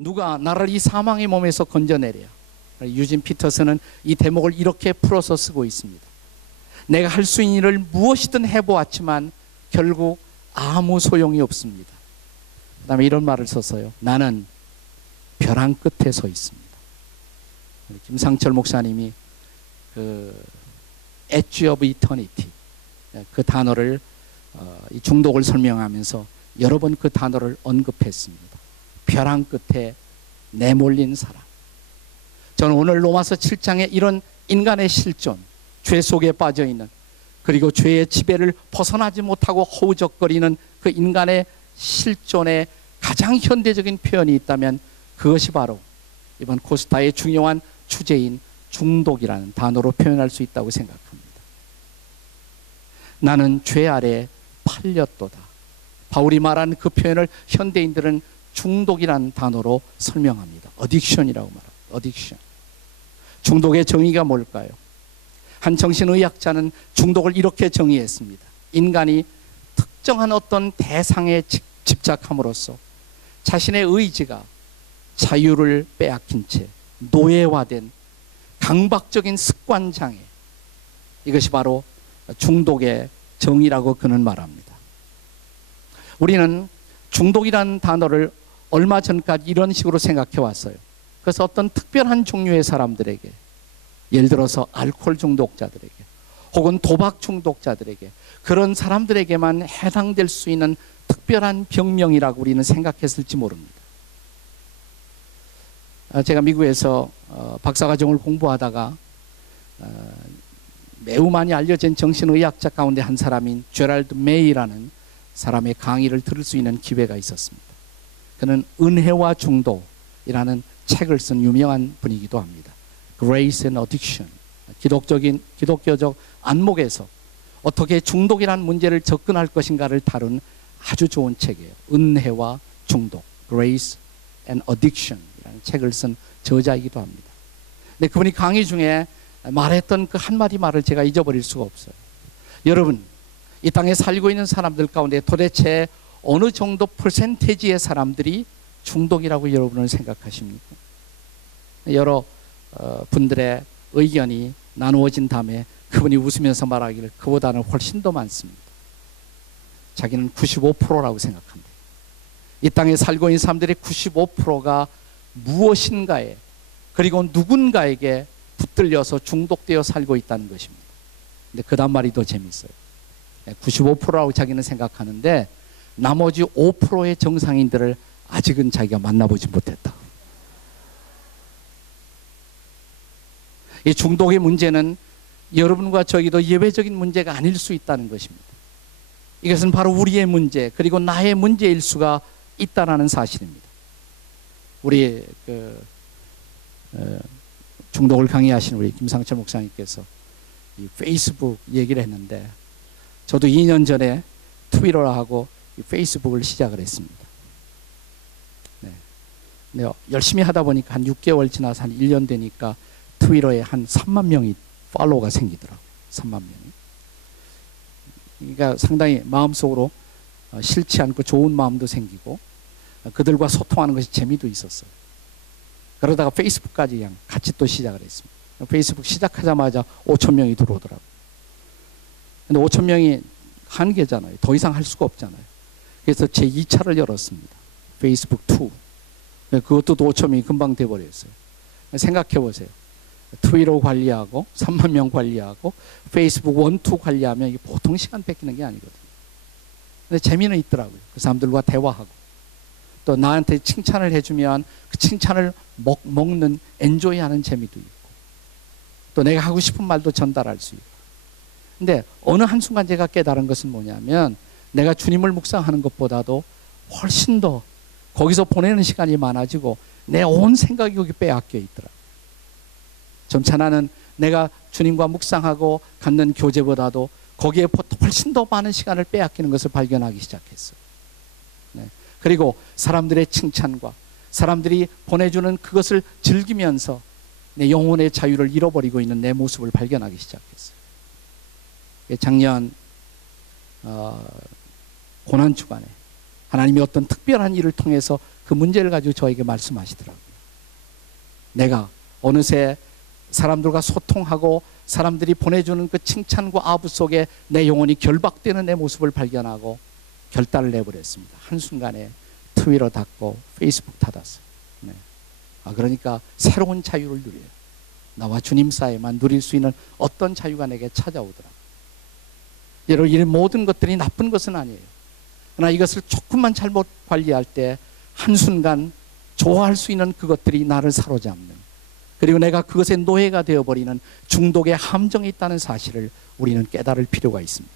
누가 나를 이 사망의 몸에서 건져내랴. 유진 피터슨은 이 대목을 이렇게 풀어서 쓰고 있습니다. 내가 할 수 있는 일을 무엇이든 해보았지만 결국 아무 소용이 없습니다. 그 다음에 이런 말을 썼어요. 나는 벼랑 끝에 서 있습니다. 김상철 목사님이 그 Edge of Eternity 그 단어를 이 중독을 설명하면서 여러 번 그 단어를 언급했습니다. 벼랑 끝에 내몰린 사람. 저는 오늘 로마서 7장에 이런 인간의 실존, 죄 속에 빠져있는, 그리고 죄의 지배를 벗어나지 못하고 허우적거리는 그 인간의 실존의 가장 현대적인 표현이 있다면 그것이 바로 이번 코스타의 중요한 주제인 중독이라는 단어로 표현할 수 있다고 생각합니다. 나는 죄 아래 팔렸도다. 바울이 말하는 그 표현을 현대인들은 중독이라는 단어로 설명합니다. 어딕션이라고 말합니다. 어딕션. 중독의 정의가 뭘까요? 한 정신의학자는 중독을 이렇게 정의했습니다. 인간이 특정한 어떤 대상에 집착함으로써 자신의 의지가 자유를 빼앗긴 채 노예화된 강박적인 습관장애, 이것이 바로 중독의 정의라고 그는 말합니다. 우리는 중독이라는 단어를 얼마 전까지 이런 식으로 생각해 왔어요. 그래서 어떤 특별한 종류의 사람들에게, 예를 들어서 알코올 중독자들에게 혹은 도박 중독자들에게, 그런 사람들에게만 해당될 수 있는 특별한 병명이라고 우리는 생각했을지 모릅니다. 제가 미국에서 박사과정을 공부하다가 매우 많이 알려진 정신의학자 가운데 한 사람인 제럴드 메이라는 사람의 강의를 들을 수 있는 기회가 있었습니다. 그는 은혜와 중독이라는 책을 쓴 유명한 분이기도 합니다. Grace and Addiction. 기독교적 안목에서 어떻게 중독이라는 문제를 접근할 것인가를 다룬 아주 좋은 책이에요. 은혜와 중독. Grace and Addiction 이라는 책을 쓴 저자이기도 합니다. 근데 그분이 강의 중에 말했던 그 한마디 말을 제가 잊어버릴 수가 없어요. 여러분, 이 땅에 살고 있는 사람들 가운데 도대체 어느 정도 퍼센테이지의 사람들이 중독이라고 여러분은 생각하십니까? 여러 분들의 의견이 나누어진 다음에 그분이 웃으면서 말하기를 그보다는 훨씬 더 많습니다. 자기는 95%라고 생각한다. 이 땅에 살고 있는 사람들의 95%가 무엇인가에, 그리고 누군가에게 붙들려서 중독되어 살고 있다는 것입니다. 근데 그 다음 말이 더 재밌어요. 95%라고 자기는 생각하는데 나머지 5%의 정상인들을 아직은 자기가 만나보지 못했다. 이 중독의 문제는 여러분과 저희도 예외적인 문제가 아닐 수 있다는 것입니다. 이것은 바로 우리의 문제, 그리고 나의 문제일 수가 있다는 사실입니다. 우리 중독을 강의하신 우리 김상철 목사님께서 이 페이스북 얘기를 했는데, 저도 2년 전에 트위터하고 페이스북을 시작을 했습니다. 네, 열심히 하다 보니까 한 6개월 지나서 한 1년 되니까 트위터에 한 3만 명이 팔로워가 생기더라고요. 3만 명이. 그러니까 상당히 마음속으로 싫지 않고 좋은 마음도 생기고 그들과 소통하는 것이 재미도 있었어요. 그러다가 페이스북까지 그냥 같이 또 시작을 했습니다. 페이스북 시작하자마자 5천 명이 들어오더라고요. 근데 5천 명이 한계잖아요. 더 이상 할 수가 없잖아요. 그래서 제 2차를 열었습니다. 페이스북 2. 그것도 5천 명이 금방 돼버렸어요. 생각해 보세요. 트위터 관리하고 3만 명 관리하고 페이스북 1, 2 관리하면 이게 보통 시간 뺏기는 게 아니거든요. 근데 재미는 있더라고요. 그 사람들과 대화하고 또 나한테 칭찬을 해주면 그 칭찬을 먹는 엔조이하는 재미도 있고 또 내가 하고 싶은 말도 전달할 수 있고. 근데 어느 한순간 제가 깨달은 것은 뭐냐면 내가 주님을 묵상하는 것보다도 훨씬 더 거기서 보내는 시간이 많아지고 내 온 생각이 여기 빼앗겨 있더라고요. 점차 나는 내가 주님과 묵상하고 갖는 교제보다도 거기에 훨씬 더 많은 시간을 빼앗기는 것을 발견하기 시작했어요. 네. 그리고 사람들의 칭찬과 사람들이 보내주는 그것을 즐기면서 내 영혼의 자유를 잃어버리고 있는 내 모습을 발견하기 시작했어요. 작년 고난 주간에 하나님이 어떤 특별한 일을 통해서 그 문제를 가지고 저에게 말씀하시더라고요. 내가 어느새 사람들과 소통하고 사람들이 보내주는 그 칭찬과 아부 속에 내 영혼이 결박되는 내 모습을 발견하고 결단을 내버렸습니다. 한순간에 트위터 닫고 페이스북 닫았어요. 네. 그러니까 새로운 자유를 누려요. 나와 주님 사이만 누릴 수 있는 어떤 자유가 내게 찾아오더라고요. 여러분, 이 모든 것들이 나쁜 것은 아니에요. 그러나 이것을 조금만 잘못 관리할 때 한순간 좋아할 수 있는 그것들이 나를 사로잡는, 그리고 내가 그것의 노예가 되어버리는 중독의 함정이 있다는 사실을 우리는 깨달을 필요가 있습니다.